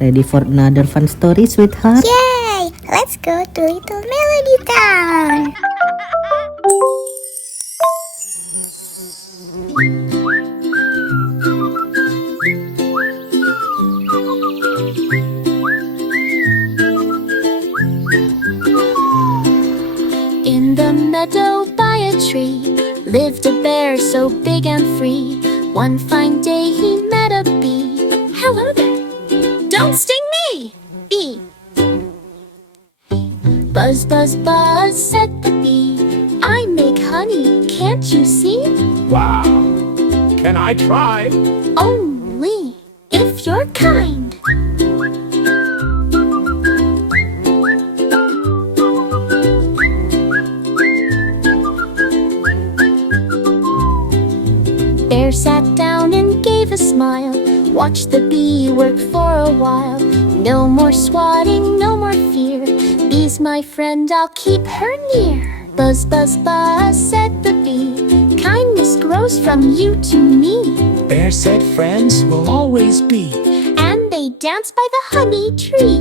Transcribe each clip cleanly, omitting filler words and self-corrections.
Ready for another fun story, sweetheart? Yay! Let's go to Little Melody Town! In the meadow by a tree lived a bear so big and free. One fine day he met a bee. Hello there! Don't sting me! Bee! Buzz, buzz, buzz, said the bee. I make honey, can't you see? Wow! Can I try? Only if you're kind. Bear sat down and gave a smile, watched the bee work for a while. No more swatting, no more fear. Bee's my friend, I'll keep her near. Buzz, buzz, buzz, said the bee. Kindness grows from you to me. Bear said friends will always be. And they danced by the honey tree.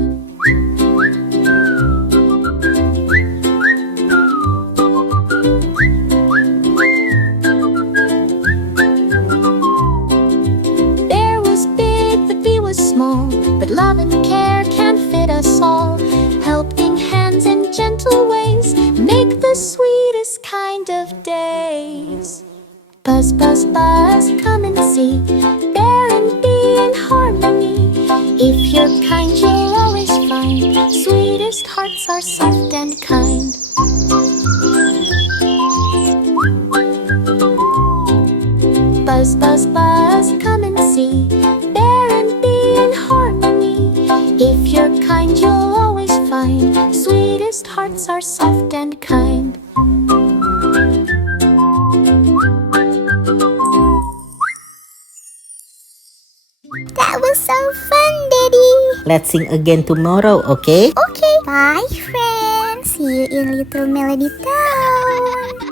Bear was big, the bee was small, but love and care can fit us all. Helping hands in gentle ways make the sweetest kind of days. Buzz, buzz, buzz, come and see Bear and bee in harmony. If you're kind, you'll always find sweetest hearts are soft and kind. Buzz, buzz, buzz, come and see Bear and bee in harmony. If you're kind, you'll always find sweetest hearts are soft and kind. That was so fun, Daddy! Let's sing again tomorrow, okay? Okay, bye friends! See you in Little Melody Town!